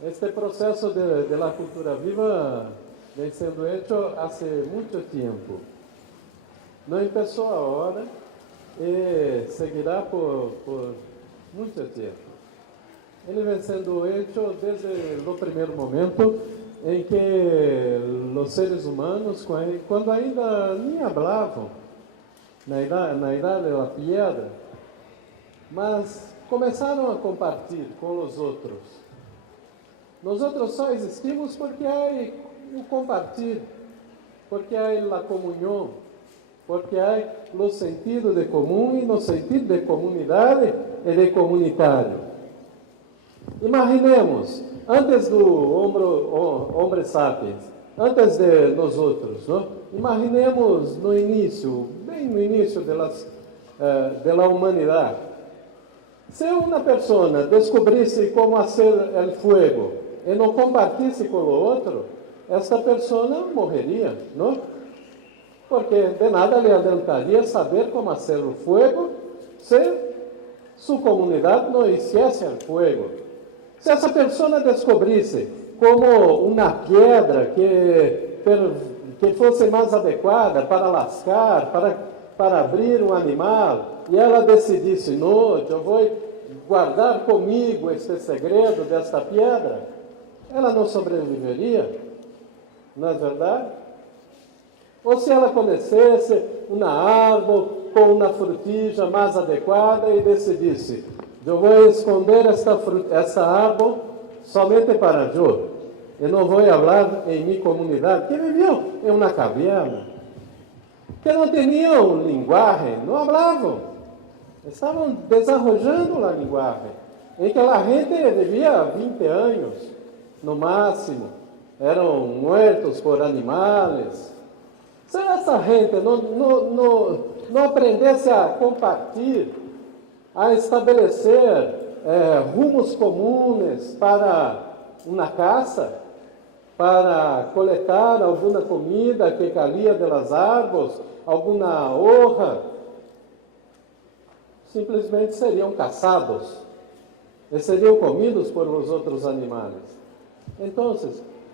Este proceso de la cultura viva vem sendo hecho hace mucho tiempo. No empezó ahora y seguirá por mucho tiempo. Ele vem sendo hecho desde o primeiro momento em que os seres humanos, quando ainda nem hablavam, na idade da pedra, mas começaram a compartilhar com os outros. Nós outros só existimos porque há o compartilho, porque há a comunhão, porque há o sentido de comum e no sentido de comunidade e de comunitário. Imaginemos, antes do Homo sapiens, antes de nós outros, não? Imaginemos no início, bem no início da humanidade. Se uma pessoa descobrisse como fazer o fogo e não compartisse com o outro, esta pessoa morreria, não? Porque de nada lhe adiantaria saber como fazer o fogo se sua comunidade não hicesse o fogo. Se essa pessoa descobrisse como uma pedra que fosse mais adequada para lascar, para abrir um animal, e ela decidisse, não, eu vou guardar comigo este segredo desta pedra, ela não sobreviveria, não é verdade? Ou se ela conhecesse uma árvore com uma frutija mais adequada e decidisse, eu vou esconder essa árvore somente para eu, e não vou falar em minha comunidade, que viviam em uma caverna, que não tinham linguagem, não falavam, estavam desenvolvendo a linguagem, em que a gente vivia 20 anos, no máximo, eram mortos por animais. Se essa gente não aprendesse a compartilhar, a estabelecer rumos comuns para uma caça, para coletar alguma comida que caía das árvores, alguma hoja, simplesmente seriam caçados e seriam comidos por os outros animais. Então,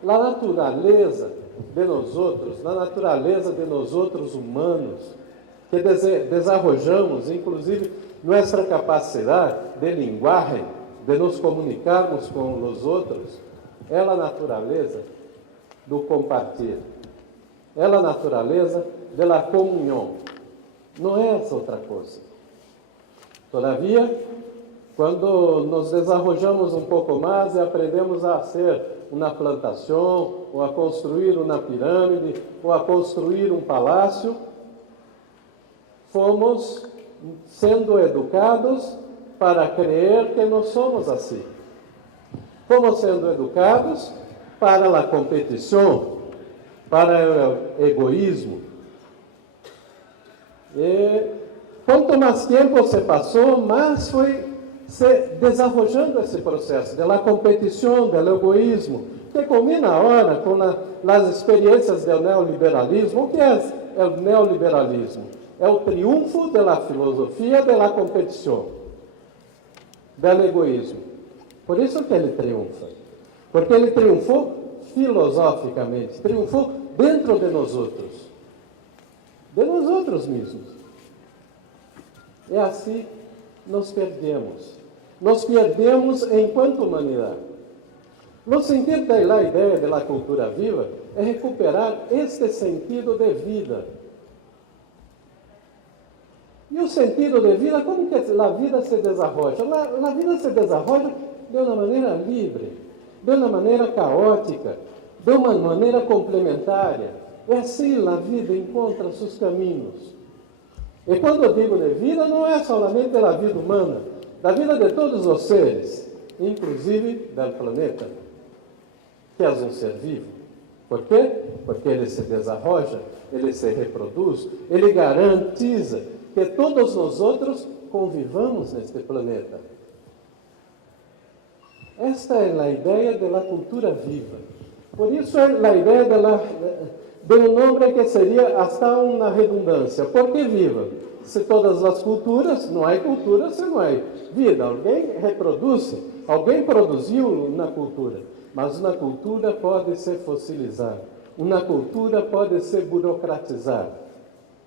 a natureza de nós outros, a natureza de nós outros humanos, que desenvolvemos, inclusive, nossa capacidade de linguagem, de nos comunicarmos com os outros, é a natureza do compartilhar, é a natureza da comunhão, não é essa outra coisa. Todavia, quando nos desenvolvemos um pouco mais e aprendemos a fazer uma plantação, ou a construir uma pirâmide, ou a construir um palácio, fomos sendo educados para crer que não somos assim. Fomos sendo educados para a competição, para o egoísmo. E quanto mais tempo se passou, mais foi se desenvolvendo esse processo da competição, do egoísmo, que culmina agora com as experiências do neoliberalismo. O que é o neoliberalismo? É o triunfo da filosofia da competição, do egoísmo. Por isso que ele triunfa. Porque ele triunfou filosoficamente, triunfou dentro de nós outros mesmos. E assim nos perdemos. Nos perdemos enquanto humanidade. No sentido da ideia da cultura viva é recuperar este sentido de vida. E o sentido de vida, como que a vida se desenvolve? A vida se desenvolve de uma maneira livre, de uma maneira caótica, de uma maneira complementária. É assim a vida encontra seus caminhos. E quando eu digo de vida, não é somente da vida humana, da vida de todos os seres, inclusive do planeta, que é um ser vivo. Por quê? Porque ele se desenvolve, ele se reproduz, ele garantiza que todos nós outros convivamos neste planeta. Esta é a ideia da cultura viva. Por isso é a ideia de um nome que seria hasta uma redundância. Por que viva? se todas as culturas, não há cultura se não há vida. Alguém reproduz, alguém produziu na cultura, mas uma cultura pode ser fossilizada, uma cultura pode ser burocratizada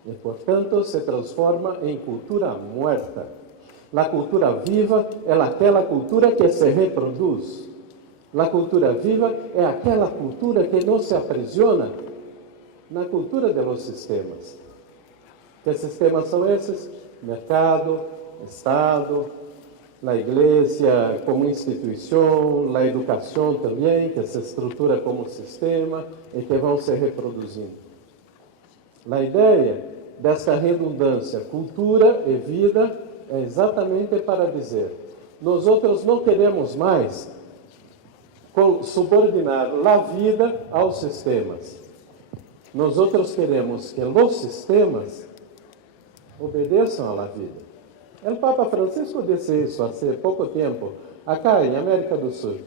e, portanto, se transforma em cultura morta. A cultura viva é aquela cultura que se reproduz. A cultura viva é aquela cultura que não se aprisiona na cultura dos sistemas. Que sistemas são esses? Mercado, Estado, a igreja como instituição, a educação também, que se estrutura como sistema e que vão se reproduzindo. A ideia dessa redundância, cultura e vida, é exatamente para dizer: nós outros não queremos mais subordinar a vida aos sistemas. Nós outros queremos que os sistemas obedeçam à vida. O Papa Francisco disse isso há pouco tempo, acá em América do Sul.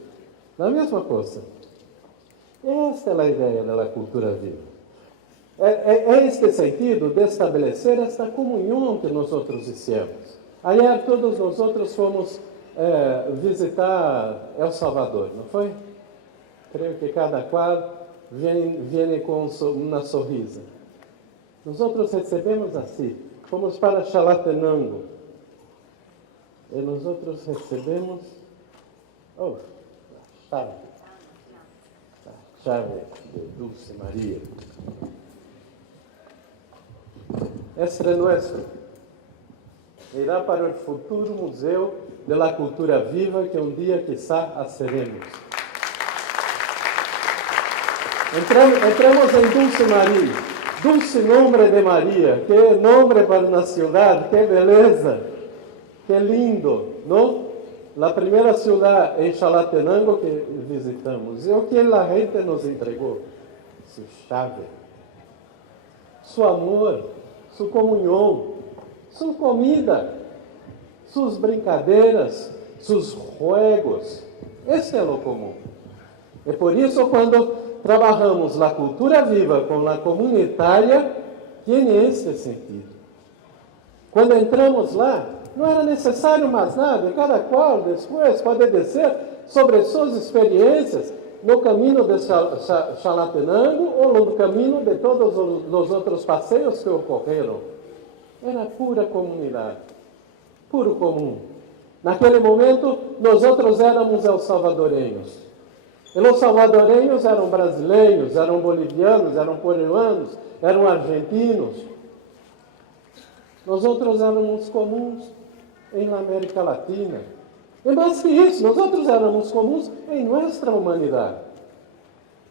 A mesma coisa. Esta é a ideia da cultura viva. É este sentido de estabelecer esta comunhão que nós outros hicimos. Ayer todos nós outros fomos visitar El Salvador, não foi? Creio que cada qual vem com uma sorrisa. Nós outros recebemos assim. Fomos para Chalatenango. E nós outros recebemos a chave de Dulce Maria. Este é nosso. Irá para o futuro museu da cultura viva que um dia, quizá, seremos. Entramos em Dulce Maria. Dulce nome de Maria. Que nome para uma cidade. Que beleza. Que lindo, não? A primeira cidade em Chalatenango que visitamos. E o que a gente nos entregou? Sua chave. Seu amor. Sua comunhão. Sua comida. Suas brincadeiras. Seus juegos. Este é o comum. E por isso, quando trabalhamos a cultura viva com a comunitária, tem esse sentido. Quando entramos lá, não era necessário mais nada, cada qual depois pode dizer sobre suas experiências no caminho de Chalatenango ou no caminho de todos os outros passeios que ocorreram. Era pura comunidade, puro comum. Naquele momento, nós outros éramos os salvadorenhos. E os salvadorenhos eram brasileiros, eram bolivianos, eram peruanos, eram argentinos. Nós outros éramos comuns em América Latina. E mais que isso, nós outros éramos comuns em nossa humanidade.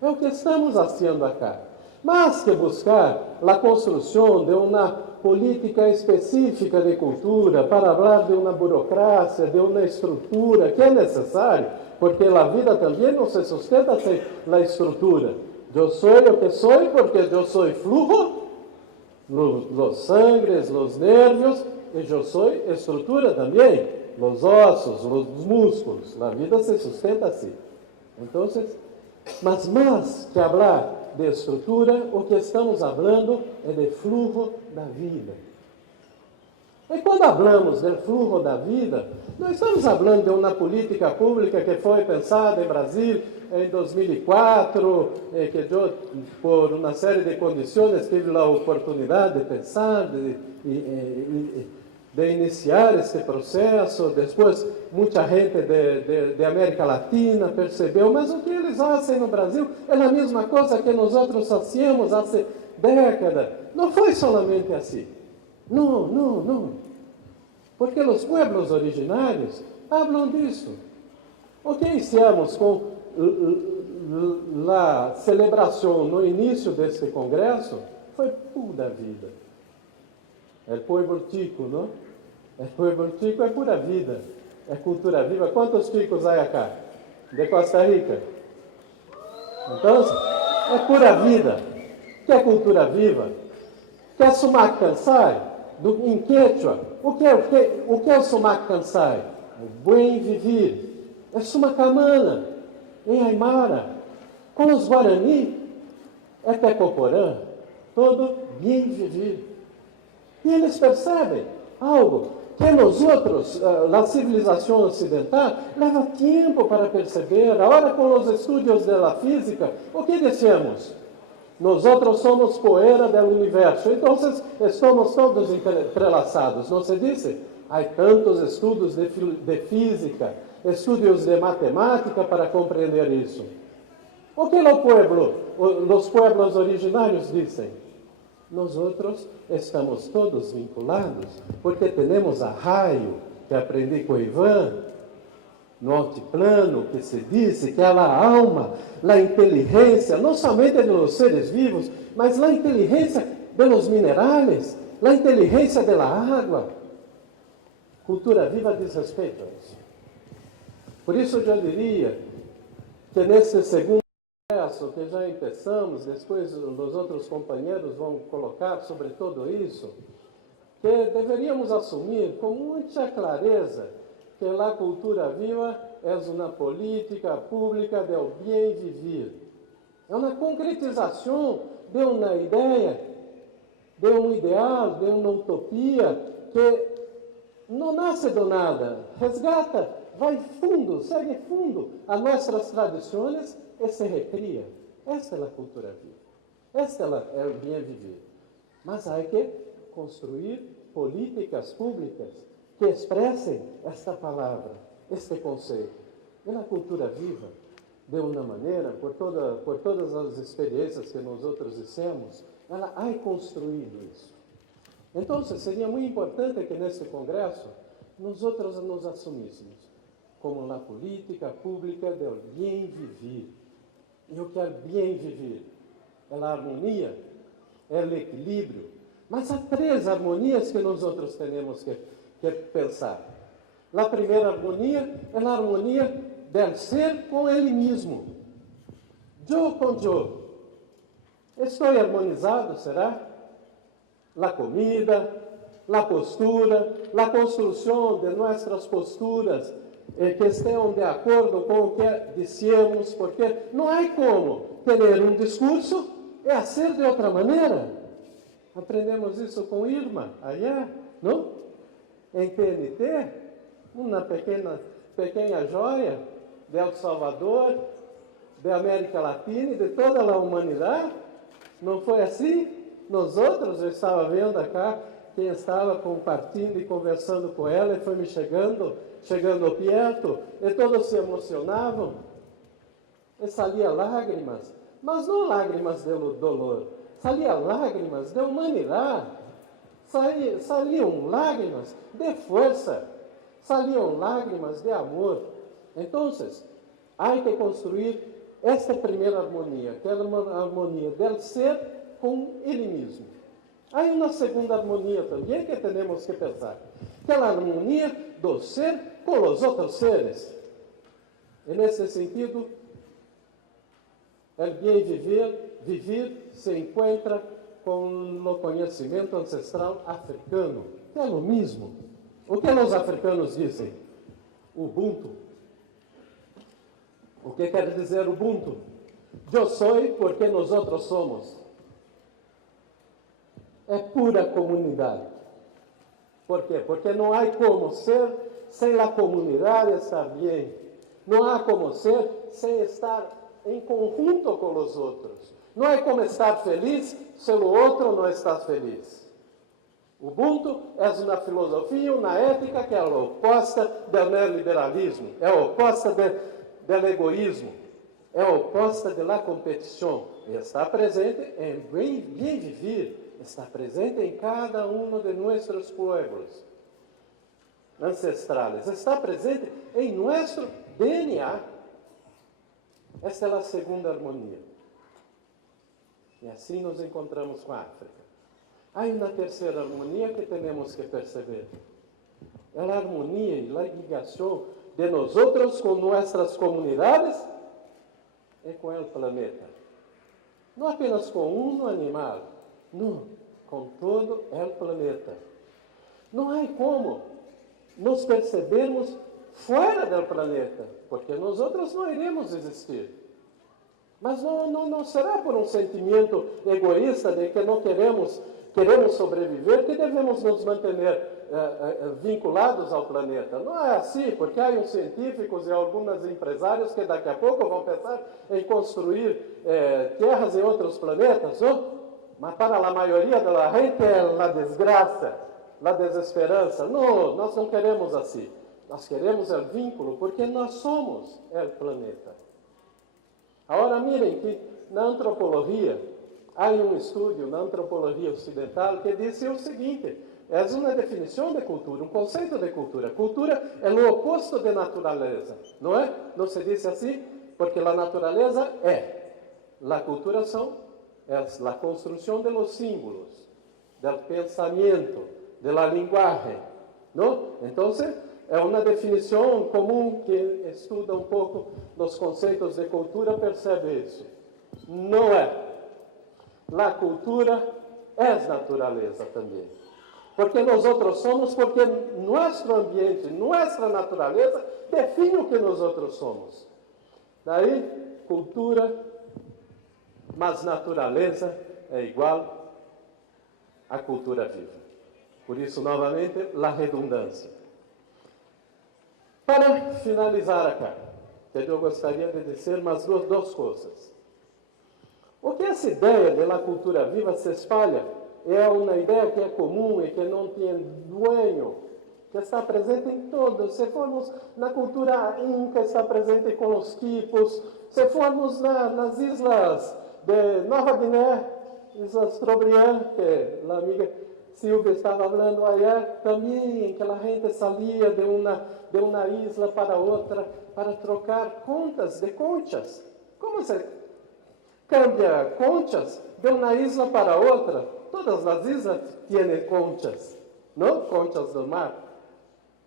É o que estamos fazendo acá. Mas que buscar a construção de uma política específica de cultura para falar de uma burocracia, de uma estrutura que é necessário, porque a vida também não se sustenta sem a estrutura. Eu sou o que sou porque eu sou flujo, os sangres, os nervios, e eu sou estrutura também, os ossos, os músculos. A vida se sustenta assim. Então, mas mais que falar de estrutura, o que estamos falando é de flujo da vida. E quando falamos do flujo da vida, não estamos falando de uma política pública que foi pensada em Brasil em 2004, que eu, por uma série de condições, tive a oportunidade de pensar, de iniciar esse processo. Depois, muita gente de América Latina percebeu, mas o que eles fazem no Brasil é a mesma coisa que nós outros fazíamos há décadas. Não foi somente assim. Não. Porque os pueblos originários falam disso. O que hicimos com a celebração no início deste congresso foi pura vida. É pueblo chico, não? É pueblo chico, é pura vida. É cultura viva. Quantos chicos há acá? De Costa Rica? Então, é pura vida. Que é cultura viva? Que é sumac cansai? Em quechua, o que é o sumac cansai? O bem viver. É sumacamana. Em Aimara. Com os Guarani, é Tecoporã. Todo bem viver. E eles percebem algo que nós outros, a civilização ocidental, leva tempo para perceber. Agora, com os estudos da física, o que dizemos? Nós outros somos poeira do universo, então estamos todos entrelaçados, não se diz? Há tantos estudos de física, estudos de matemática para compreender isso. O que os pueblos originários dizem? Nós outros estamos todos vinculados, porque temos a raio, que aprendi com Ivan, no altiplano, que se diz que a alma, a inteligência, não somente dos seres vivos, mas a inteligência dos minerais, a inteligência da água. Cultura viva diz respeito a isso. Por isso eu diria que nesse segundo processo que já começamos, depois os outros companheiros vão colocar sobre tudo isso, que deveríamos assumir com muita clareza que a cultura viva é uma política pública do bem viver. É uma concretização de uma ideia, de um ideal, de uma utopia que não nasce do nada, resgata, vai fundo, segue fundo a nossas tradições e se recria. Esta é a cultura viva. Esta é o bem viver. Mas há que construir políticas públicas que expressem esta palavra, este conceito. E na cultura viva, de uma maneira, por todas as experiências que nós outros dissemos, ela há construído isso. Então, seria muito importante que neste congresso nós outros nos assumíssemos como a política pública do bem viver. E o que é bem viver? É a harmonia, é o equilíbrio. Mas há três harmonias que nós outros temos que pensar. A primeira harmonia é a harmonia do ser com ele mesmo. Eu com eu. Estou harmonizado, será? A comida, a postura, a construção de nossas posturas que estejam de acordo com o que dissemos, porque não há como ter um discurso e fazer de outra maneira. Aprendemos isso com Irma, allá, não? Em TNT, uma pequena joia de El Salvador, da América Latina e de toda a humanidade. Não foi assim? Nós outros, eu estava vendo acá, quem estava compartilhando e conversando com ela, e foi me chegando perto, e todos se emocionavam, e saía lágrimas, mas não lágrimas de dolor, saía lágrimas de humanidade, saliam lágrimas de força, saliam lágrimas de amor. Então, há que construir esta primeira harmonia, que é uma harmonia del ser com ele mesmo. Há uma segunda harmonia também que temos que pensar, que é a harmonia do ser com os outros seres. E nesse sentido, o bem viver se encontra com o conhecimento ancestral africano, que é o mesmo. O que os africanos dizem? Ubuntu. O que quer dizer Ubuntu? Eu sou porque nós outros somos. É pura comunidade. Por quê? Porque não há como ser sem a comunidade estar bem. Não há como ser sem estar em conjunto com os outros. Não há como estar feliz se o outro não está feliz. Ubuntu é uma filosofia, uma ética que é oposta do neoliberalismo, é oposta do egoísmo, é oposta da competição. E está presente em bem viver. Está presente em cada um de nossos pueblos ancestrales. Está presente em nosso DNA. Esta é a segunda harmonia. E assim nos encontramos com a África. Há uma terceira harmonia que temos que perceber. É a harmonia e a ligação de nós outros com nossas comunidades e com o planeta. Não apenas com um animal. Não, com todo o planeta. Não há como nos percebermos fora do planeta, porque nós outros não iremos existir. Mas não será por um sentimento egoísta de que não queremos queremos sobreviver, que devemos nos manter vinculados ao planeta. Não é assim, porque há uns científicos e alguns empresários que daqui a pouco vão pensar em construir terras em outros planetas, não? Mas para a maioria da gente é a desgraça, a desesperança. Não, nós não queremos assim. Nós queremos o vínculo, porque nós somos o planeta. Agora, mirem que na antropologia, há um estudo na antropologia ocidental que diz o seguinte: é uma definição de cultura, um conceito de cultura. Cultura é o oposto de natureza, não é? Não se diz assim, porque a natureza é. A cultura é a construção de los símbolos, do pensamento, da linguagem, não? Então, é uma definição comum que estuda um pouco os conceitos de cultura, percebe isso. Não é. A cultura é natureza também. Porque nós outros somos, porque nosso ambiente, nossa natureza define o que nós outros somos. Daí, cultura, mas natureza é igual à cultura viva. Por isso, novamente, a redundância. Para finalizar aqui, eu gostaria de dizer mais duas coisas. O que essa ideia da cultura viva se espalha é uma ideia que é comum e que não tem dueño, que está presente em todos. Se formos na cultura inca, está presente com os quipos. Se formos nas islas de Nova Guiné, Islas Trobriand, que a amiga Silvia estava falando ayer, também que a gente saía de uma isla para outra para trocar contas de conchas. Como se cambia conchas de uma isla para outra? Todas as islas têm conchas, não conchas do mar.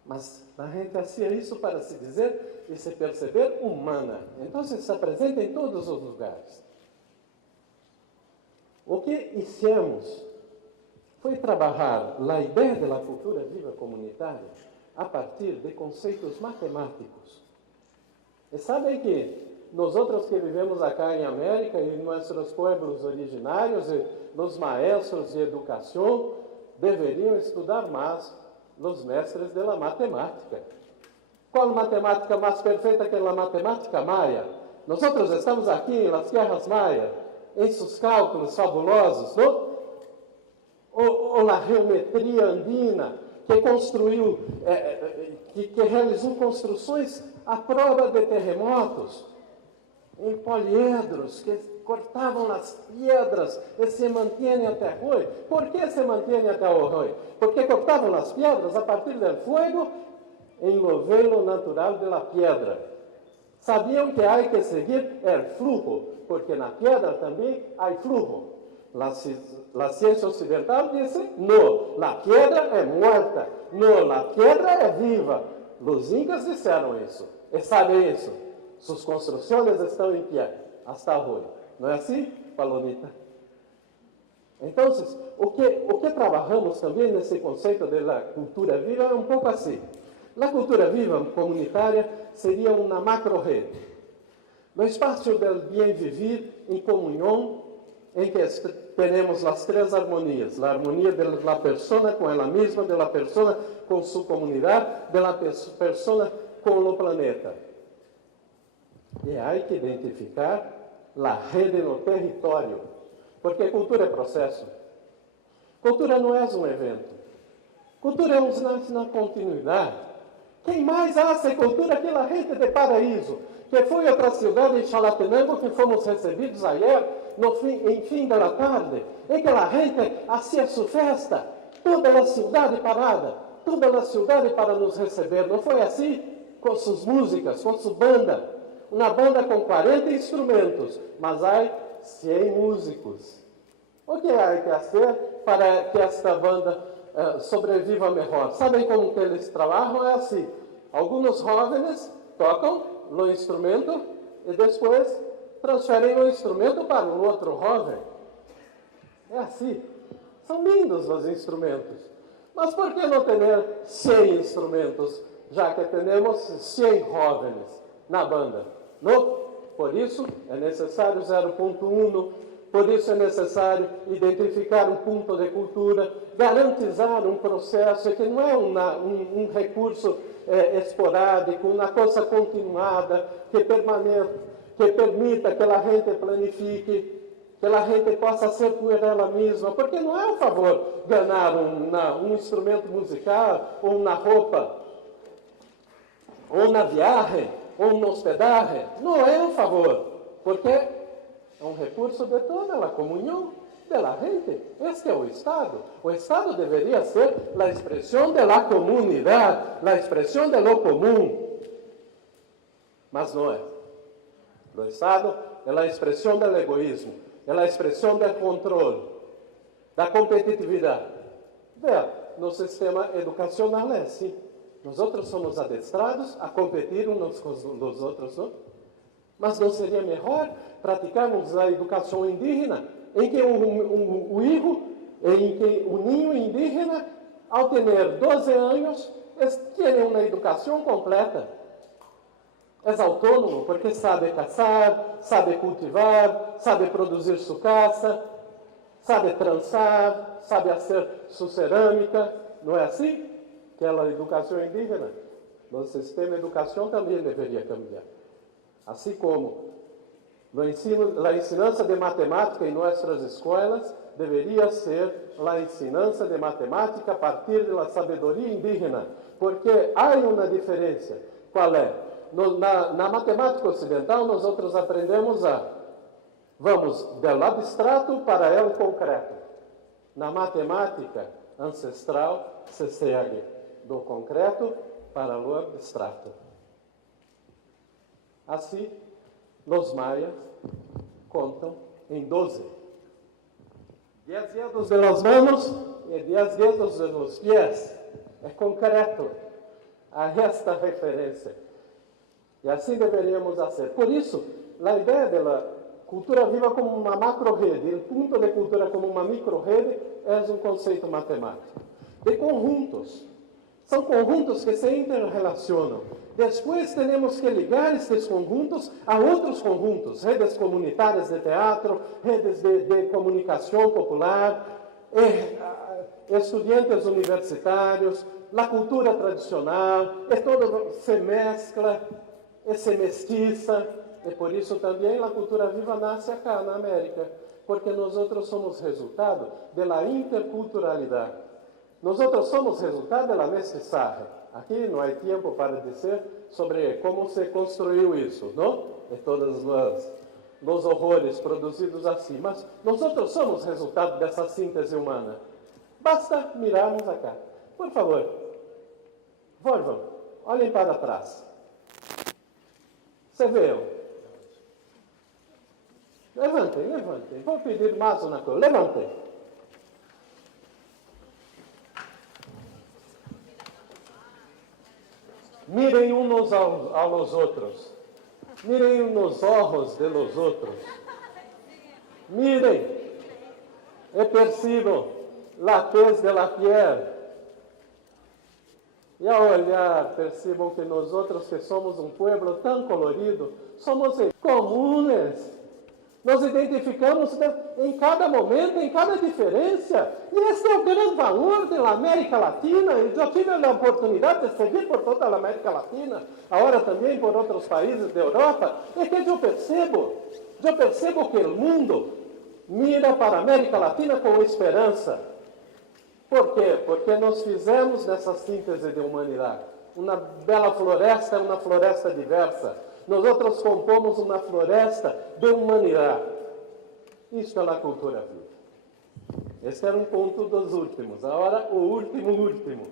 Mas a gente fazia isso para se dizer e se perceber humana. Então, está presente em todos os lugares. O que fizemos foi trabalhar a ideia da cultura viva comunitária a partir de conceitos matemáticos. E sabem que nós outros que vivemos acá em América e nossos pueblos originários e os maestros de educação deveriam estudar mais os mestres da matemática. Qual matemática mais perfeita que a matemática maia? Nós outros estamos aqui nas terras maias, em seus cálculos fabulosos, não? Ou a geometria andina, que construiu, que realizou construções à prova de terremotos, em poliedros, que cortavam as pedras e se mantêm até hoje. Por que se mantêm até hoje? Porque cortavam as pedras a partir do fogo em lo velo natural da pedra. Sabiam que há que seguir o fluxo, porque na pedra também há fluxo. A ciência ocidental diz: não, a pedra é morta, não, a pedra é viva. Os incas disseram isso, e sabem isso. Suas construções estão em pé, hasta hoje. Não é assim, Palomita? Então, o que trabalhamos também nesse conceito da cultura viva é um pouco assim. A cultura viva comunitária seria uma macro-rede. No espaço do bem viver em comunhão, em que temos as três harmonias: a harmonia da pessoa com ela mesma, da pessoa com sua comunidade, da pessoa com o planeta. E há que identificar a rede no território, porque cultura é processo. Cultura não é um evento. Cultura é uma continuidade. Quem mais hace cultura que a gente de Paraíso, que foi outra cidade em Chalatenango que fomos recebidos ayer, em fim da tarde, em que a gente fazia sua festa, toda a cidade parada, toda a cidade para nos receber. Não foi assim? Com suas músicas, com sua banda. Uma banda com 40 instrumentos, mas há 100 músicos. O que há que fazer para que esta banda sobreviva melhor? Sabem como que eles trabalham? É assim: alguns jovens tocam no instrumento e depois transferem o instrumento para um outro jovem. É assim. São lindos os instrumentos. Mas por que não ter 100 instrumentos, já que temos 100 jovens na banda? Não? Por isso, é necessário 0,1 Por isso é necessário identificar um ponto de cultura, garantizar um processo que não é um recurso esporádico, uma coisa continuada, que permita que a gente planifique, que a gente possa ser por ela mesma, porque não é um favor ganhar um instrumento musical, ou uma roupa, ou na viagem, ou uma hospedagem. Não é um favor, porque é um recurso de toda a comunhão da gente. Este é o Estado. O Estado deveria ser a expressão da comunidade, a expressão de lo comum. Mas não é. O Estado é a expressão do egoísmo, é a expressão do controle, da competitividade. Veja, no sistema educacional é assim. Nós outros somos adestrados a competir uns com os outros, não? Mas não seria melhor praticarmos a educação indígena, em que o ninho indígena, ao ter 12 anos, tem uma educação completa. É autônomo porque sabe caçar, sabe cultivar, sabe produzir sua caça, sabe trançar, sabe fazer sua cerâmica. Não é assim? Aquela educação indígena. No sistema de educação também deveria cambiar. Assim como a ensinança de matemática em nossas escolas deveria ser a ensinança de matemática a partir da sabedoria indígena, porque há uma diferença. Qual é? Na matemática ocidental, nós outros aprendemos vamos do abstrato para o concreto. Na matemática ancestral, se segue do concreto para o abstrato. Assim, os maias contam em 12. 10 dedos de las manos e 10 dedos de los pies. É concreto. Há esta referência. E assim deveríamos fazer. Por isso, a ideia da cultura viva como uma macro-rede, o ponto de cultura como uma micro-rede, é um conceito matemático. De conjuntos. São conjuntos que se interrelacionam. Depois, temos que ligar estes conjuntos a outros conjuntos, redes comunitárias de teatro, redes de comunicação popular, estudantes universitários, a cultura tradicional, todo se mescla, se mestiça, e por isso também a cultura viva nasce acá na América, porque nós outros somos resultado da interculturalidade. Nós outros somos resultado da mestiçagem. Aqui não há tempo para dizer sobre como se construiu isso, não? E todos os horrores produzidos assim. Mas nós outros somos resultado dessa síntese humana. Basta mirarmos acá. Por favor, volvam, olhem para trás. Você viu? Levantem, levantem. Vou pedir mais uma coisa. Levantem. Mirem uns aos outros. Mirem nos olhos de los outros. Mirem e percebam a tez de la piel. E ao olhar, percebam que nós outros, que somos um povo tão colorido, somos comunes. Nos identificamos em cada momento, em cada diferença. E esse é o grande valor da América Latina. Eu já tive a oportunidade de seguir por toda a América Latina, agora também por outros países da Europa, é que eu percebo que o mundo mira para a América Latina com esperança. Por quê? Porque nós fizemos dessa síntese de humanidade uma bela floresta, uma floresta diversa. Nós outros compomos uma floresta de humanidade. Isto é a cultura viva. Este era um ponto dos últimos. Agora, o último.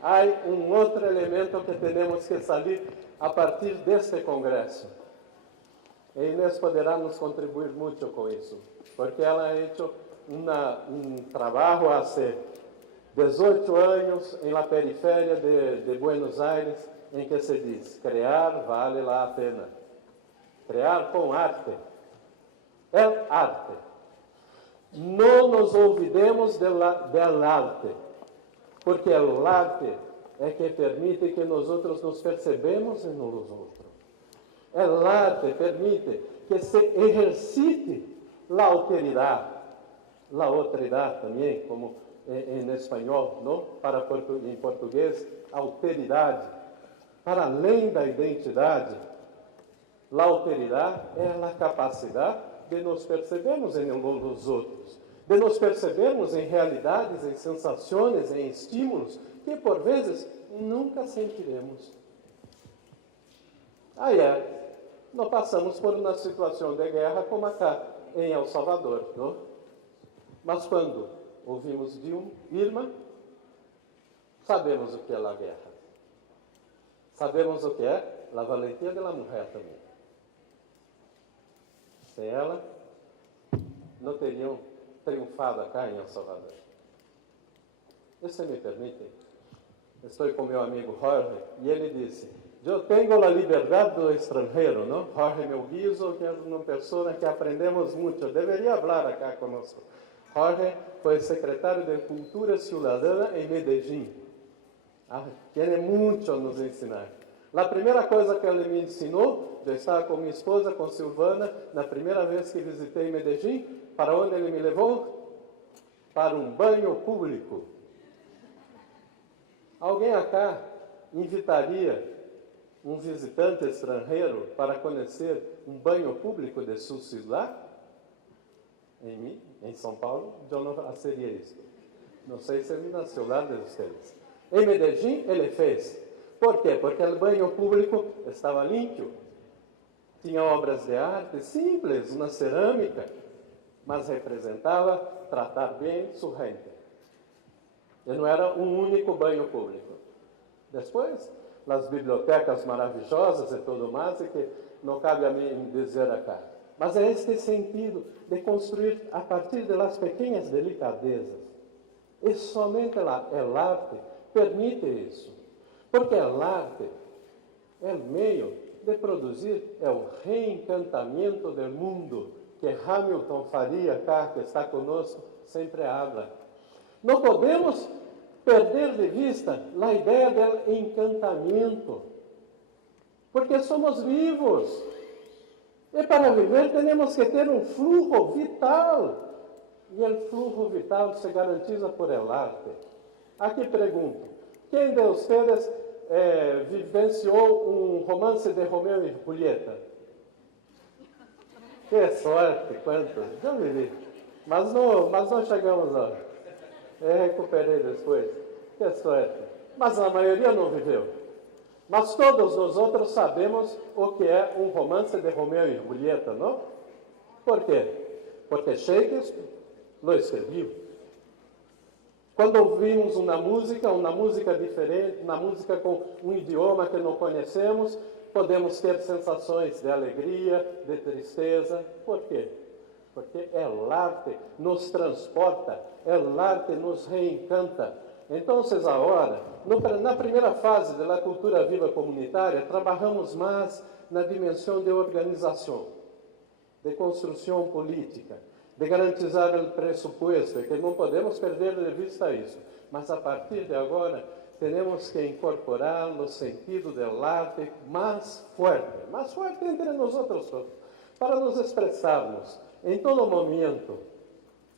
Há um outro elemento que temos que saber a partir deste congresso. E Inês poderá nos contribuir muito com isso, porque ela ha hecho um trabalho há 18 anos em la periferia de Buenos Aires, em que se diz, criar vale a pena. Criar com arte. É arte. Não nos olvidemos del arte, porque o arte é que permite que nós outros nos percebemos em uns outros. O arte permite que se exercite la autoridad também, como em espanhol, não? Em português, alteridade. Para além da identidade, a alteridade é a capacidade de nos percebermos em los outros, de nos percebermos em realidades, em sensações, em estímulos que por vezes nunca sentiremos. Ayer, nós passamos por uma situação de guerra como acá em El Salvador, não? Mas quando ouvimos Irma, sabemos o que é a guerra. Sabemos o que é a valentia da mulher também. Sem ela, não teriam triunfado acá em El Salvador. E se me permitem, estou com meu amigo Jorge e ele disse: eu tenho a liberdade do estrangeiro, não? Jorge, meu guiso, que é uma pessoa que aprendemos muito. Deveria falar acá conosco. Jorge foi secretário de Cultura Ciudadana em Medellín. Tem muito a nos ensinar. A primeira coisa que ele me ensinou, eu estava com minha esposa, com Silvana, na primeira vez que visitei Medellín, para onde ele me levou? Para um banho público. Alguém acá invitaria um visitante estrangeiro para conhecer um banho público de sua cidade? Em São Paulo, eu não seria isso. Não sei se na cidade de vocês. Em Medellín, ele fez. Por quê? Porque o banho público estava limpo. Tinha obras de arte simples, uma cerâmica, mas representava tratar bem sua gente. E não era um único banho público. Depois, as bibliotecas maravilhosas e tudo mais, que não cabe a mim dizer acá. Mas é este sentido de construir a partir das pequenas delicadezas. E somente o arte permite isso. Porque o arte é o meio de produzir o reencantamento do mundo que Hamilton Faria, cá, que está conosco, sempre habla. Não podemos perder de vista a ideia do encantamento, porque somos vivos. E para viver temos que ter um flujo vital. E o flujo vital se garantiza por el arte. Aqui pergunto: quem de vocês vivenciou um romance de Romeu e Julieta? Que sorte, quanto! Já vivi. Mas não chegamos lá. Recuperei depois. Que sorte. Mas a maioria não viveu. Mas todos nós outros sabemos o que é um romance de Romeu e Julieta, não? Por quê? Porque Shakespeare lo escreveu. Quando ouvimos uma música diferente, uma música com um idioma que não conhecemos, podemos ter sensações de alegria, de tristeza. Por quê? Porque o arte nos transporta, o arte nos reencanta. Então, agora, na primeira fase da cultura viva comunitária, trabalhamos mais na dimensão de organização, de construção política, de garantizar o pressuposto, que não podemos perder de vista isso. Mas, a partir de agora, temos que incorporar o sentido do arte mais forte entre nós outros todos, para nos expressarmos em todo momento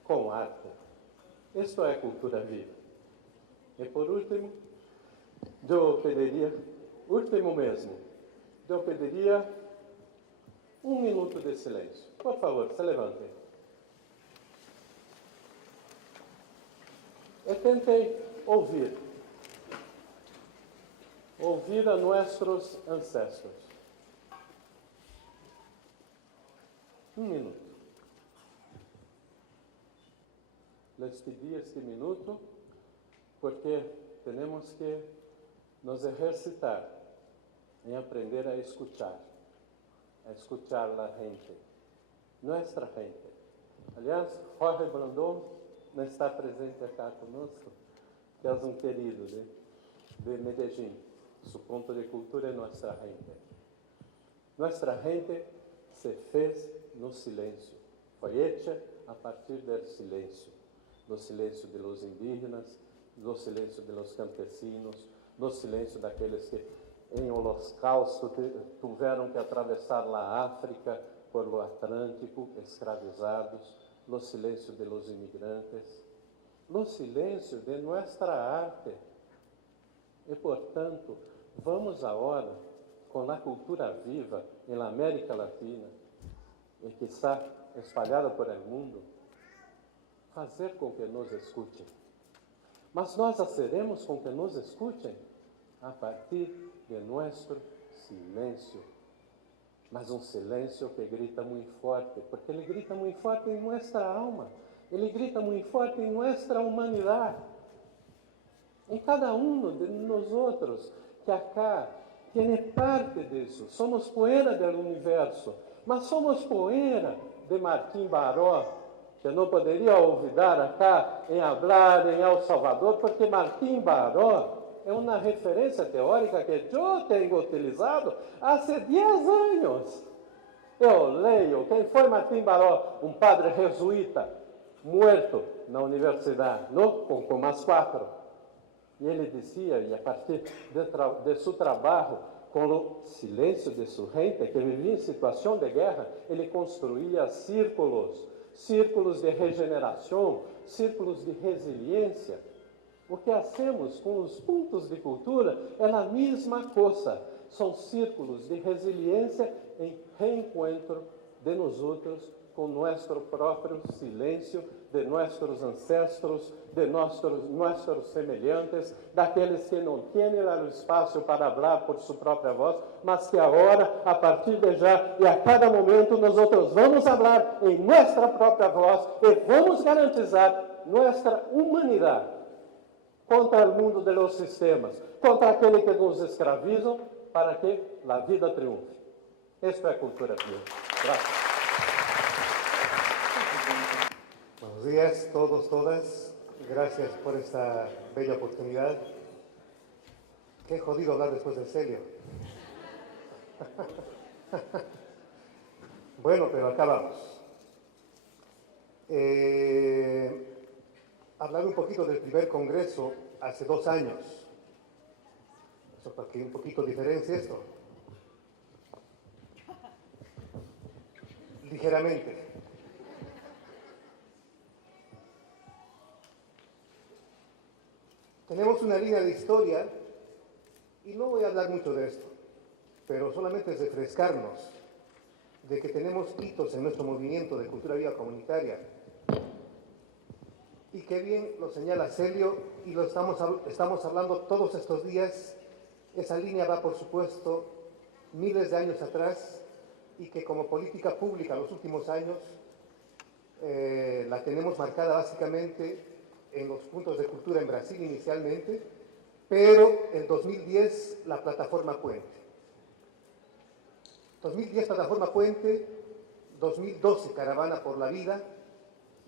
com arte. Isso é cultura viva. E por último, eu pediria um minuto de silêncio. Por favor, se levantem. E tentem ouvir a nossos ancestros. Um minuto. Les pedi este minuto porque temos que nos exercitar em aprender a escutar a gente, nossa gente. Aliás, Jorge Brandon não está presente aqui conosco, que é um querido de Medellín. Su ponto de cultura é nossa gente. Nossa gente se fez no silêncio, foi hecha a partir do silêncio de los indígenas, do silêncio de los campesinos, do silêncio daqueles que em holocausto tiveram que atravessar a África por lo Atlántico, escravizados, los silencios de los inmigrantes, los silencios de nuestra arte. E, portanto, vamos agora, com a cultura viva em la América Latina, e que está espalhada por el mundo, fazer com que nos escutem. Mas nós faremos com que nos escutem a partir de nosso silêncio. Mas um silêncio que grita muito forte, porque ele grita muito forte em nossa alma, ele grita muito forte em nossa humanidade, em cada um de nós outros, que acá tem parte disso. Somos poeira do universo, mas somos poeira de Martim Baró, que não poderia olvidar acá em falar em El Salvador, porque Martim Baró é uma referência teórica que eu tenho utilizado há 10 anos. Eu leio, quem foi Martim Baró? Um padre jesuíta, morto na universidade, não? Com mais 4. E ele dizia, e a partir de seu trabalho, com o silêncio de sua gente, que vivia em situação de guerra, ele construía círculos de regeneração, círculos de resiliência. O que hacemos com os pontos de cultura é a mesma coisa. São círculos de resiliência em reencontro de nós outros com nosso próprio silêncio, de nossos ancestros, de nossos semelhantes, daqueles que não têm o espaço para falar por sua própria voz, mas que agora, a partir de já e a cada momento, nós outros vamos falar em nossa própria voz e vamos garantizar nossa humanidade contra o mundo de los sistemas, contra aquele que nos escravizam, para que a vida triunfe. Esta é a cultura viva. Gracias. Buenos días, todos, todas. Gracias por esta bella oportunidad. Qué jodido hablar después de Celio. Bueno, pero acá vamos. Hablar un poquito del primer congreso hace 2 años. Eso para que un poquito diferencie esto. Ligeramente. Tenemos una línea de historia, y no voy a hablar mucho de esto, pero solamente es refrescarnos de que tenemos hitos en nuestro movimiento de cultura viva comunitaria. Y qué bien lo señala Celio, y lo estamos hablando todos estos días. Esa línea va, por supuesto, miles de años atrás, y que como política pública los últimos años la tenemos marcada básicamente en los puntos de cultura en Brasil inicialmente, pero en 2010 la plataforma Puente. 2010 plataforma Puente, 2012 Caravana por la Vida,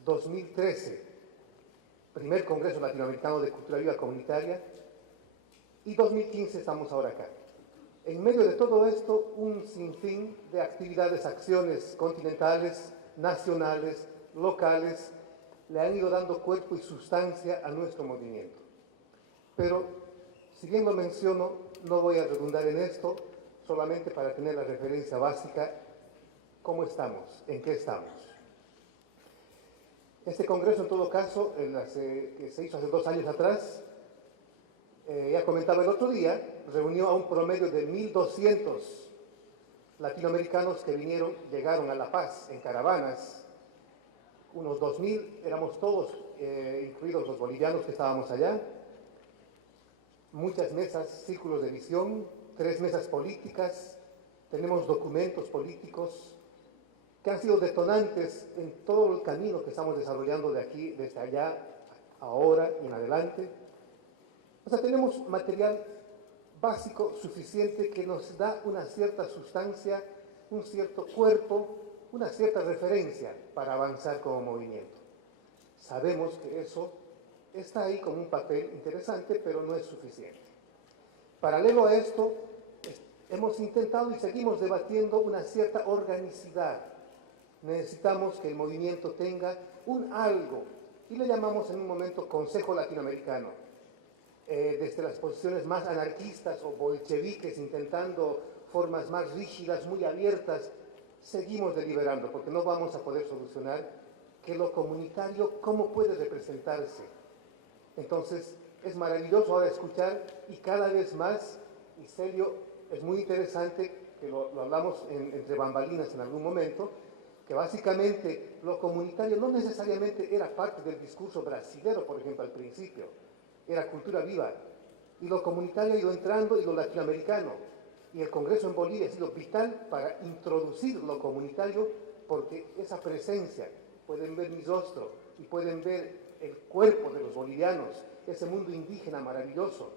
2013 primer Congreso Latinoamericano de Cultura Viva Comunitaria y 2015 estamos ahora acá. En medio de todo esto, un sinfín de actividades, acciones continentales, nacionales, locales, le han ido dando cuerpo y sustancia a nuestro movimiento. Pero, si bien lo menciono, no voy a redundar en esto, solamente para tener la referencia básica, ¿cómo estamos? ¿En qué estamos? Este congreso, en todo caso, que se hizo hace 2 años atrás, ya comentaba el otro día, reunió a un promedio de 1.200 latinoamericanos que llegaron a La Paz en caravanas. Unos 2.000 éramos todos, incluidos los bolivianos que estábamos allá. Muchas mesas, círculos de visión, 3 mesas políticas, tenemos documentos políticos que han sido detonantes en todo el camino que estamos desarrollando de aquí, desde allá, ahora y en adelante. O sea, tenemos material básico suficiente que nos da una cierta sustancia, un cierto cuerpo, una cierta referencia para avanzar como movimiento. Sabemos que eso está ahí como un papel interesante, pero no es suficiente. Paralelo a esto, hemos intentado y seguimos debatiendo una cierta organicidad. Necesitamos que el movimiento tenga un algo, y le llamamos en un momento Consejo Latinoamericano. Desde las posiciones más anarquistas o bolcheviques, intentando formas más rígidas, muy abiertas, seguimos deliberando, porque no vamos a poder solucionar que lo comunitario, ¿cómo puede representarse? Entonces, es maravilloso ahora escuchar, y cada vez más, y serio, es muy interesante, que lo hablamos entre bambalinas en algún momento, que básicamente lo comunitario no necesariamente era parte del discurso brasilero, por ejemplo, al principio, era cultura viva, y lo comunitario ha ido entrando, y lo latinoamericano, y el Congreso en Bolivia ha sido vital para introducir lo comunitario, porque esa presencia, pueden ver mi rostro, y pueden ver el cuerpo de los bolivianos, ese mundo indígena maravilloso,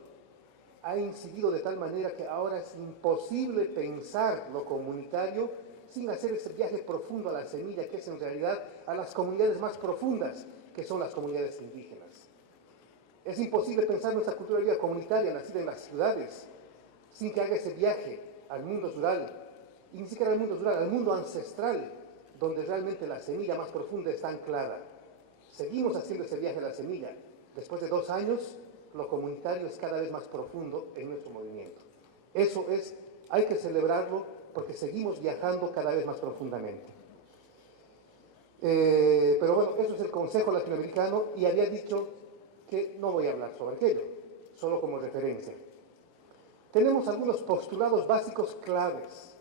ha incidido de tal manera que ahora es imposible pensar lo comunitario sin hacer ese viaje profundo a la semilla, que es en realidad a las comunidades más profundas, que son las comunidades indígenas. Es imposible pensar nuestra cultura viva comunitaria nacida en las ciudades sin que haga ese viaje al mundo rural, y ni siquiera al mundo rural, al mundo ancestral, donde realmente la semilla más profunda está anclada. Seguimos haciendo ese viaje a la semilla. Después de 2 años, lo comunitario es cada vez más profundo en nuestro movimiento. Eso es, hay que celebrarlo porque seguimos viajando cada vez más profundamente. Pero bueno, eso es el Consejo Latinoamericano, y había dicho que no voy a hablar sobre aquello, solo como referencia. Tenemos algunos postulados básicos claves.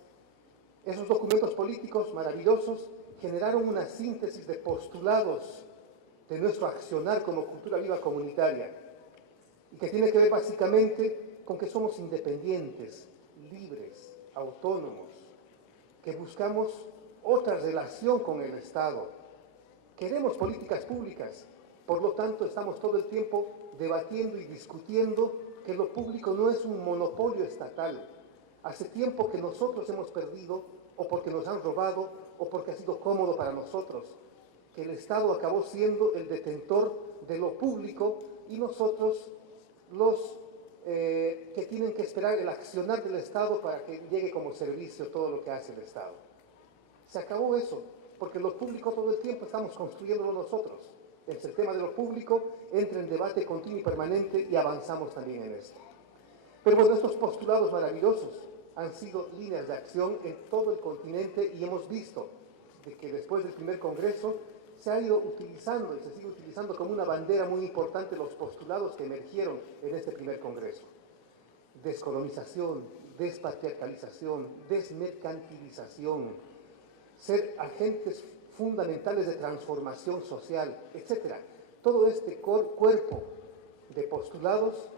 Esos documentos políticos maravillosos generaron una síntesis de postulados de nuestro accionar como cultura viva comunitaria, y que tiene que ver básicamente con que somos independientes, libres, autónomos, que buscamos otra relación con el Estado. Queremos políticas públicas, por lo tanto estamos todo el tiempo debatiendo y discutiendo que lo público no es un monopolio estatal. Hace tiempo que nosotros hemos perdido, o porque nos han robado, o porque ha sido cómodo para nosotros, que el Estado acabó siendo el detentor de lo público, y nosotros los que tienen que esperar el accionar del Estado para que llegue como servicio todo lo que hace el Estado. Se acabó eso, porque lo público todo el tiempo estamos construyéndolo nosotros. El tema de lo público entra en debate continuo y permanente, y avanzamos también en esto. Pero bueno, estos postulados maravillosos han sido líneas de acción en todo el continente, y hemos visto de que después del primer congreso se ha ido utilizando y se sigue utilizando como una bandera muy importante los postulados que emergieron en este primer congreso. Descolonización, despatriarcalización, desmercantilización, ser agentes fundamentales de transformación social, etc. Todo este cuerpo de postulados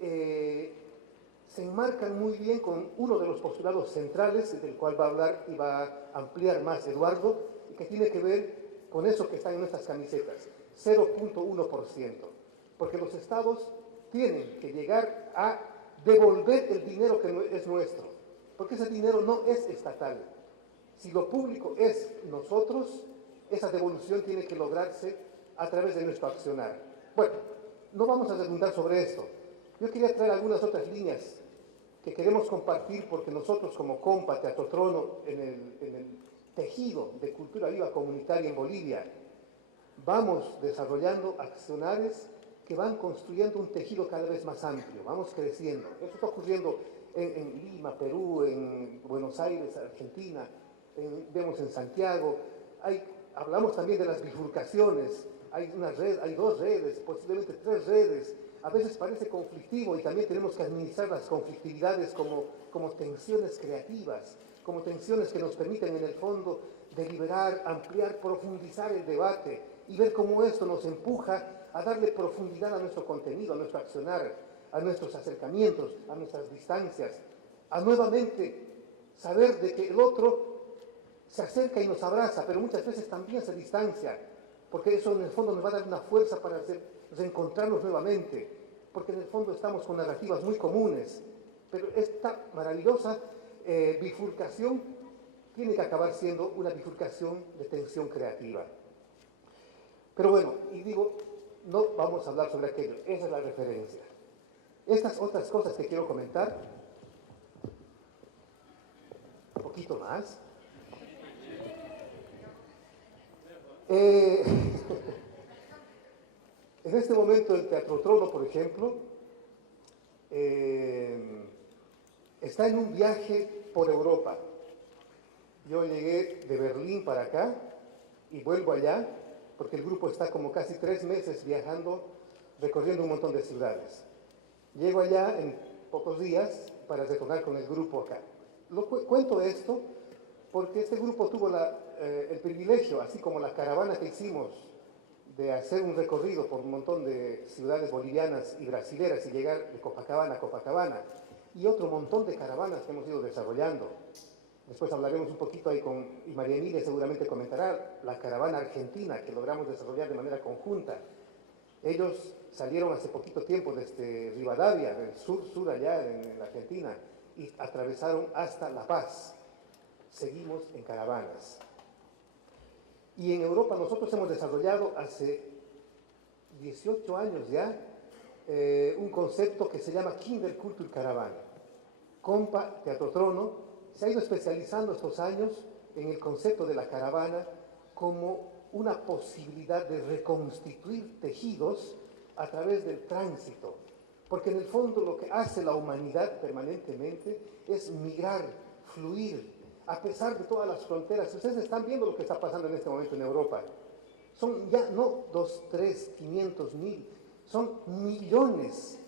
se enmarcan muy bien con uno de los postulados centrales, del cual va a hablar y va a ampliar más Eduardo, y que tiene que ver con eso que está en nuestras camisetas, 0.1%, porque los estados tienen que llegar a devolver el dinero que es nuestro, porque ese dinero no es estatal. Si lo público es nosotros, esa devolución tiene que lograrse a través de nuestro accionar. Bueno, no vamos a redundar sobre esto. Yo quería traer algunas otras líneas que queremos compartir, porque nosotros como COMPA, Teatro Trono, en el tejido de cultura viva comunitaria en Bolivia, vamos desarrollando accionares que van construyendo un tejido cada vez más amplio, vamos creciendo. Eso está ocurriendo en Lima, Perú, en Buenos Aires, Argentina, vemos en Santiago. Hablamos también de las bifurcaciones, hay una red, hay 2 redes, posiblemente 3 redes. A veces parece conflictivo, y también tenemos que administrar las conflictividades como tensiones creativas, como tensiones que nos permiten en el fondo deliberar, ampliar, profundizar el debate, y ver cómo esto nos empuja a darle profundidad a nuestro contenido, a nuestro accionar, a nuestros acercamientos, a nuestras distancias, a nuevamente saber de que el otro se acerca y nos abraza, pero muchas veces también se distancia, porque eso en el fondo nos va a dar una fuerza para reencontrarnos nuevamente, porque en el fondo estamos con narrativas muy comunes, pero esta maravillosa bifurcación tiene que acabar siendo una bifurcación de tensión creativa. Pero bueno, y digo, no vamos a hablar sobre aquello, esa es la referencia. Estas otras cosas que quiero comentar, un poquito más. En este momento el Teatro Trono, por ejemplo, está en un viaje por Europa. Yo llegué de Berlín para acá y vuelvo allá porque el grupo está como casi 3 meses viajando, recorriendo un montón de ciudades. Llego allá en pocos días para retornar con el grupo acá. Cuento esto porque este grupo tuvo el privilegio, así como la caravana que hicimos, de hacer un recorrido por un montón de ciudades bolivianas y brasileras y llegar de Copacabana a Copacabana, y otro montón de caravanas que hemos ido desarrollando. Después hablaremos un poquito ahí y María Emilia seguramente comentará la caravana argentina que logramos desarrollar de manera conjunta. Ellos salieron hace poquito tiempo desde Rivadavia, del sur allá en la Argentina, y atravesaron hasta La Paz. Seguimos en caravanas. Y en Europa nosotros hemos desarrollado hace 18 años ya un concepto que se llama Kinderkulturcaravana. Compa Teatro Trono se ha ido especializando estos años en el concepto de la caravana como una posibilidad de reconstituir tejidos a través del tránsito. Porque en el fondo lo que hace la humanidad permanentemente es migrar, fluir, a pesar de todas las fronteras. Ustedes están viendo lo que está pasando en este momento en Europa. Son ya no 2, 3, 500, 1000, son millones,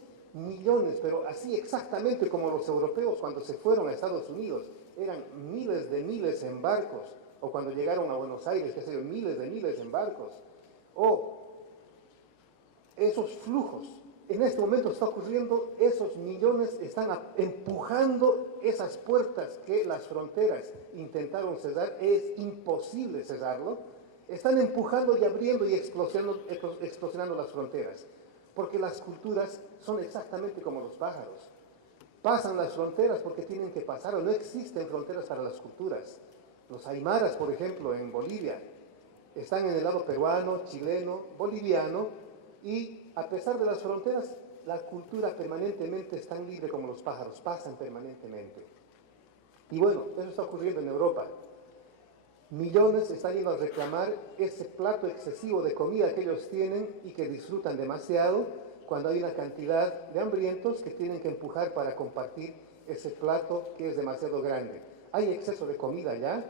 pero así exactamente como los europeos cuando se fueron a Estados Unidos, eran miles en barcos, o cuando llegaron a Buenos Aires, qué sé yo, miles en barcos, o esos flujos. En este momento está ocurriendo, esos millones están empujando esas puertas que las fronteras intentaron cerrar, es imposible cerrarlo, están empujando y abriendo y explosionando las fronteras, porque las culturas son exactamente como los pájaros. Pasan las fronteras porque tienen que pasar, o no existen fronteras para las culturas. Los aymaras, por ejemplo, en Bolivia, están en el lado peruano, chileno, boliviano, y a pesar de las fronteras, la cultura permanentemente es tan libre como los pájaros, pasan permanentemente. Y bueno, eso está ocurriendo en Europa. Millones están yendo a reclamar ese plato excesivo de comida que ellos tienen y que disfrutan demasiado, cuando hay una cantidad de hambrientos que tienen que empujar para compartir ese plato que es demasiado grande. Hay exceso de comida ya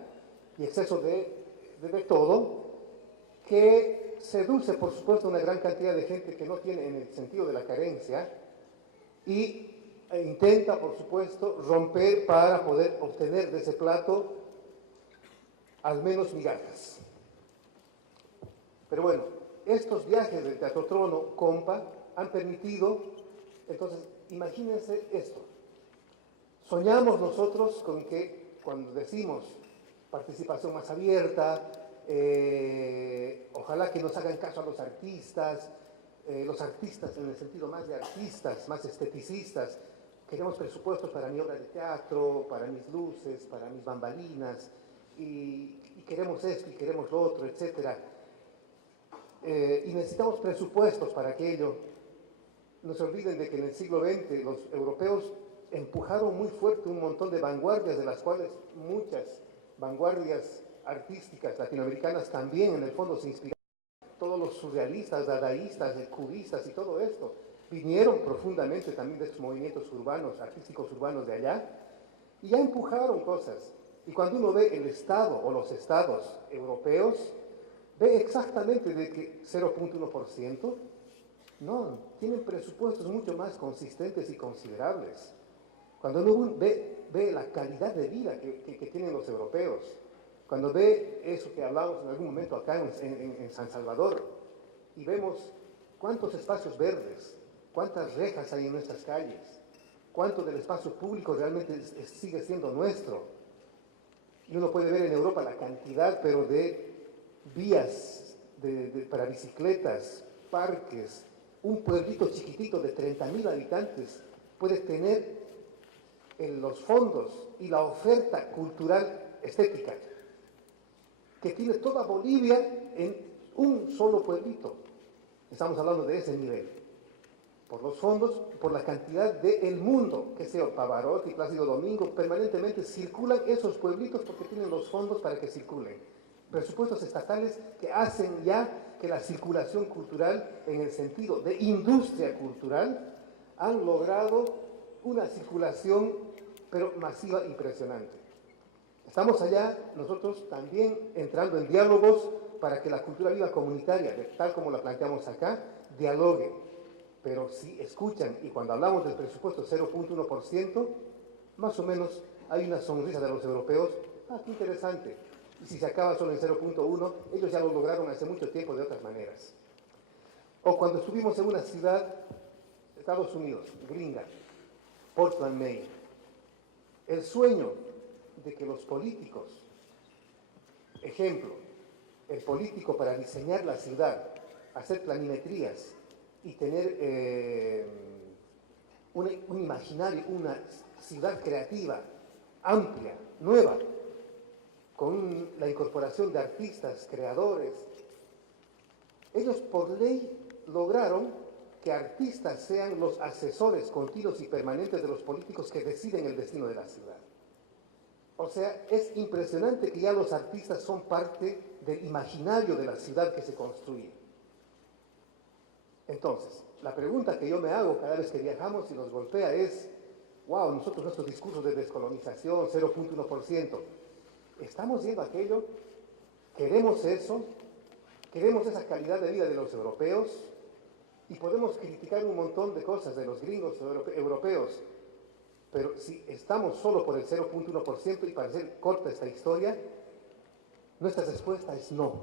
y exceso de todo, que seduce, por supuesto, una gran cantidad de gente que no tiene en el sentido de la carencia y intenta, por supuesto, romper para poder obtener de ese plato al menos migajas. Pero bueno, estos viajes del Teatro Trono, Compa, han permitido, entonces, imagínense esto. Soñamos nosotros con que cuando decimos participación más abierta, ojalá que nos hagan caso a los artistas en el sentido más de artistas, más esteticistas, queremos presupuestos para mi obra de teatro, para mis luces, para mis bambalinas, y queremos esto y queremos lo otro, etc. Y necesitamos presupuestos para aquello. No se olviden de que en el siglo XX los europeos empujaron muy fuerte un montón de vanguardias, de las cuales muchas vanguardias artísticas latinoamericanas también en el fondo se inspiraron. Todos los surrealistas, dadaístas, cubistas y todo esto vinieron profundamente también de estos movimientos urbanos, artísticos urbanos de allá, y ya empujaron cosas. Y cuando uno ve el Estado o los estados europeos, ve exactamente de que 0.1%, no, tienen presupuestos mucho más consistentes y considerables. Cuando uno ve la calidad de vida que tienen los europeos, cuando ve eso que hablamos en algún momento acá en San Salvador, y vemos cuántos espacios verdes, cuántas rejas hay en nuestras calles, cuánto del espacio público realmente sigue siendo nuestro. Y uno puede ver en Europa la cantidad, pero de vías para bicicletas, parques. Un pueblito chiquitito de 30.000 habitantes puede tener los fondos y la oferta cultural estética que tiene toda Bolivia en un solo pueblito. Estamos hablando de ese nivel. Por los fondos, por la cantidad del mundo, que sea Pavarotti, Plácido Domingo, permanentemente circulan esos pueblitos porque tienen los fondos para que circulen. Presupuestos estatales que hacen ya que la circulación cultural, en el sentido de industria cultural, han logrado una circulación, pero masiva, impresionante. Estamos allá nosotros también entrando en diálogos para que la cultura viva comunitaria, tal como la planteamos acá, dialogue. Pero si escuchan, y cuando hablamos del presupuesto 0.1%, más o menos hay una sonrisa de los europeos. Ah, qué interesante. Y si se acaba solo en 0.1, ellos ya lo lograron hace mucho tiempo de otras maneras. O cuando estuvimos en una ciudad, Estados Unidos, gringa, Portland, Maine, el sueño de que los políticos, ejemplo, el político para diseñar la ciudad, hacer planimetrías y tener un imaginario, una ciudad creativa, amplia, nueva, con la incorporación de artistas, creadores. Ellos por ley lograron que artistas sean los asesores continuos y permanentes de los políticos que deciden el destino de la ciudad. O sea, es impresionante que ya los artistas son parte del imaginario de la ciudad que se construye. Entonces, la pregunta que yo me hago cada vez que viajamos y nos golpea es, wow, nosotros nuestros discursos de descolonización, 0.1%, ¿estamos yendo a aquello? ¿Queremos eso? ¿Queremos esa calidad de vida de los europeos? Y podemos criticar un montón de cosas de los gringos europeos, pero si estamos solo por el 0.1%, y para hacer corta esta historia, nuestra respuesta es no.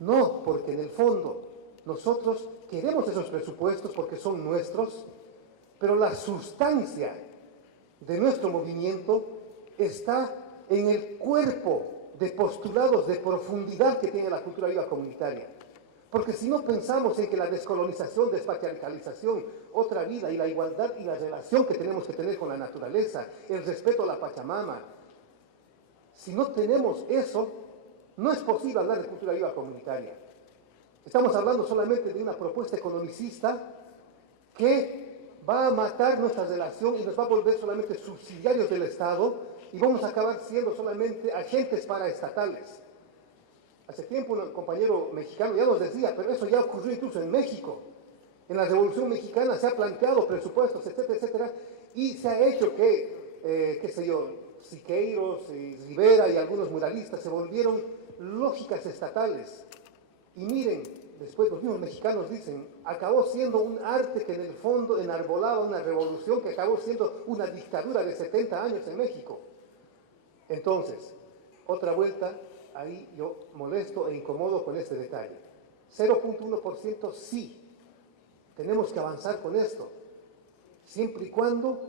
No, porque en el fondo nosotros queremos esos presupuestos porque son nuestros, pero la sustancia de nuestro movimiento está en el cuerpo de postulados de profundidad que tiene la cultura viva comunitaria. Porque si no pensamos en que la descolonización, despatriarcalización, otra vida y la igualdad y la relación que tenemos que tener con la naturaleza, el respeto a la Pachamama, si no tenemos eso, no es posible hablar de cultura viva comunitaria. Estamos hablando solamente de una propuesta economicista que va a matar nuestra relación y nos va a volver solamente subsidiarios del Estado y vamos a acabar siendo solamente agentes paraestatales. Hace tiempo un compañero mexicano ya nos decía, pero eso ya ocurrió incluso en México. En la Revolución Mexicana se ha planteado presupuestos, etcétera, etcétera, y se ha hecho que, qué sé yo, Siqueiros, Rivera y algunos muralistas se volvieron lógicas estatales. Y miren, después los mismos mexicanos dicen, acabó siendo un arte que en el fondo enarbolaba una revolución que acabó siendo una dictadura de 70 años en México. Entonces, otra vuelta, ahí yo molesto e incomodo con este detalle. 0.1% sí, tenemos que avanzar con esto, siempre y cuando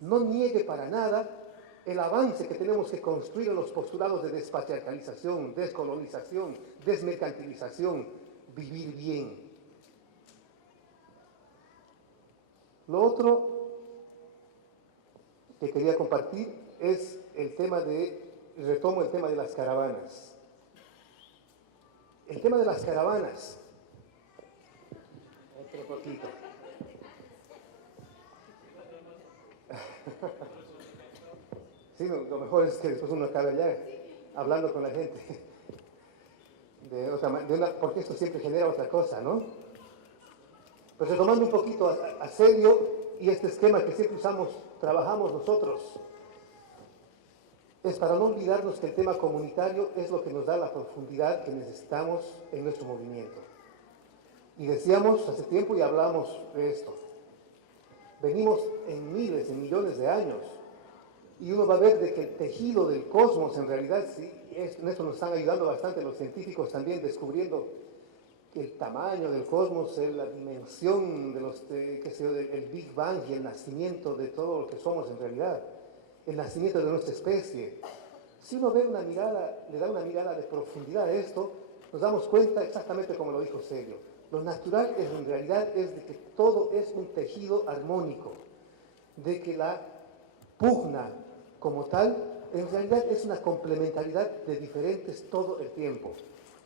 no niegue para nada el avance que tenemos que construir en los postulados de despatriarcalización, descolonización, desmercantilización, vivir bien. Lo otro que quería compartir es el tema retomo el tema de las caravanas. El tema de las caravanas. Otro poquito. Sí, lo mejor es que después uno acabe allá hablando con la gente. Porque esto siempre genera otra cosa, ¿no? Pues retomando un poquito a serio, y este esquema que siempre trabajamos nosotros, es para no olvidarnos que el tema comunitario es lo que nos da la profundidad que necesitamos en nuestro movimiento. Y decíamos hace tiempo y hablamos de esto. Venimos en miles, en millones de años, y uno va a ver de que el tejido del cosmos, en realidad, sí, en esto nos están ayudando bastante los científicos también, descubriendo que el tamaño del cosmos, la dimensión del Big Bang y el nacimiento de todo lo que somos en realidad, el nacimiento de nuestra especie. Si uno ve le da una mirada de profundidad a esto, nos damos cuenta exactamente como lo dijo Celio. Lo natural en realidad es de que todo es un tejido armónico, de que la pugna como tal en realidad es una complementariedad de diferentes todo el tiempo.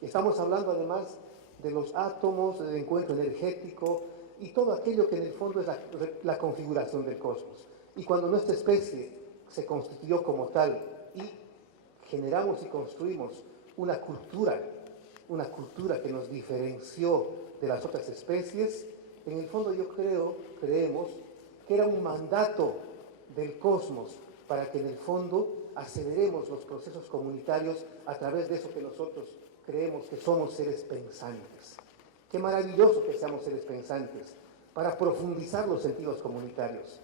Estamos hablando además de los átomos, del encuentro energético y todo aquello que en el fondo es la configuración del cosmos. Y cuando nuestra especie se constituyó como tal y generamos y construimos una cultura que nos diferenció de las otras especies, en el fondo creemos que era un mandato del cosmos para que en el fondo aceleremos los procesos comunitarios a través de eso que nosotros creemos que somos seres pensantes. Qué maravilloso que seamos seres pensantes para profundizar los sentidos comunitarios.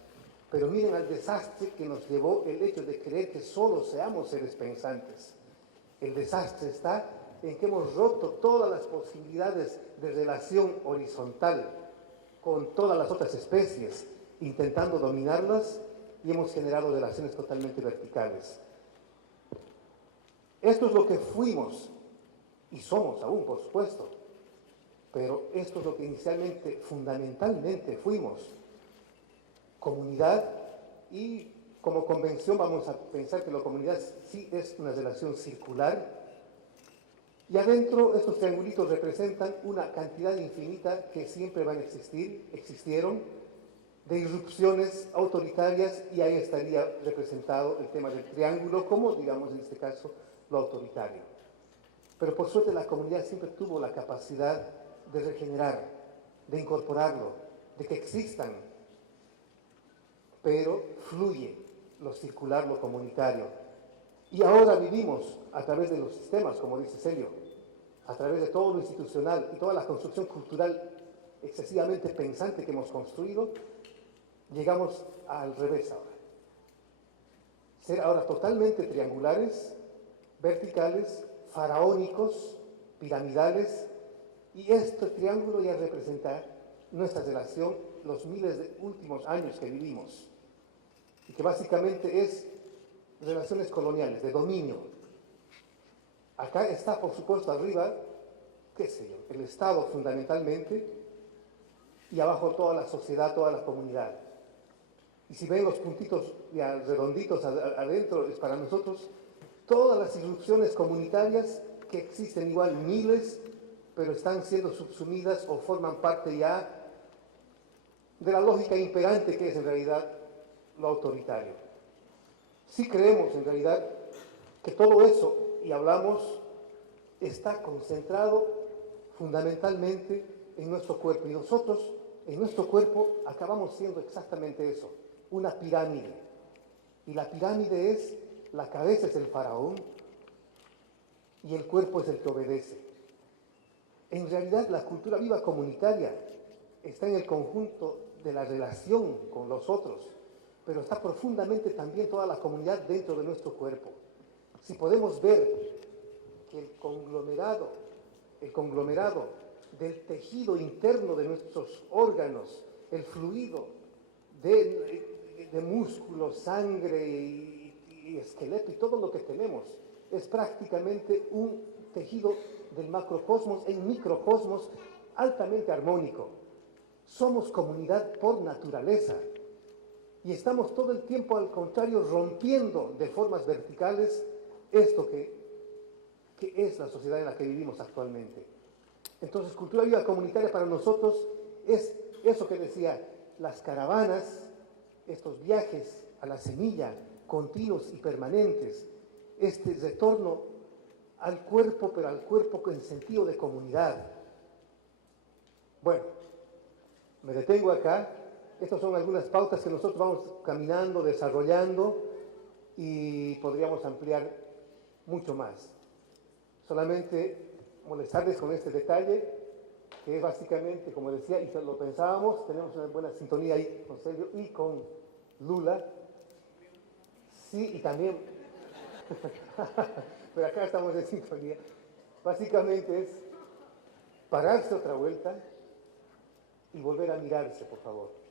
Pero miren al desastre que nos llevó el hecho de creer que solo seamos seres pensantes. El desastre está en que hemos roto todas las posibilidades de relación horizontal con todas las otras especies, intentando dominarlas, y hemos generado relaciones totalmente verticales. Esto es lo que fuimos y somos aún, por supuesto, pero esto es lo que inicialmente, fundamentalmente fuimos. Comunidad, y como convención vamos a pensar que la comunidad sí es una relación circular, y adentro estos triangulitos representan una cantidad infinita que siempre van a existir, existieron, de irrupciones autoritarias, y ahí estaría representado el tema del triángulo como, digamos en este caso, lo autoritario. Pero por suerte la comunidad siempre tuvo la capacidad de regenerar, de incorporarlo, de que existan, pero fluye lo circular, lo comunitario. Y ahora vivimos a través de los sistemas, como dice Celio, a través de todo lo institucional y toda la construcción cultural excesivamente pensante que hemos construido, llegamos al revés ahora. Ser ahora totalmente triangulares, verticales, faraónicos, piramidales, y este triángulo ya representa nuestra relación, los miles de últimos años que vivimos, y que básicamente es relaciones coloniales, de dominio. Acá está, por supuesto, arriba, qué sé yo, el Estado fundamentalmente, y abajo toda la sociedad, toda la comunidad. Y si ven los puntitos ya redonditos adentro, es para nosotros todas las irrupciones comunitarias que existen, igual miles, pero están siendo subsumidas o forman parte ya de la lógica imperante que es en realidad lo autoritario. Sí creemos en realidad que todo eso, y hablamos, está concentrado fundamentalmente en nuestro cuerpo, y nosotros en nuestro cuerpo acabamos siendo exactamente eso, una pirámide. Y la pirámide es, la cabeza es el faraón y el cuerpo es el que obedece. En realidad la cultura viva comunitaria está en el conjunto de la relación con los otros, pero está profundamente también toda la comunidad dentro de nuestro cuerpo. Si podemos ver que el conglomerado del tejido interno de nuestros órganos, el fluido de músculos, sangre y esqueleto y todo lo que tenemos, es prácticamente un tejido del macrocosmos en microcosmos altamente armónico. Somos comunidad por naturaleza y estamos todo el tiempo, al contrario, rompiendo de formas verticales esto que es la sociedad en la que vivimos actualmente. Entonces, cultura viva comunitaria para nosotros es eso que decía, las caravanas, estos viajes a la semilla, continuos y permanentes, este retorno al cuerpo, pero al cuerpo en sentido de comunidad. Bueno, me detengo acá. Estas son algunas pautas que nosotros vamos caminando, desarrollando, y podríamos ampliar mucho más. Solamente molestarles con este detalle, que es básicamente, como decía, y lo pensábamos, tenemos una buena sintonía ahí con Sergio y con Lula. Sí, y también, pero acá estamos en sintonía. Básicamente es pararse otra vuelta y volver a mirarse, por favor.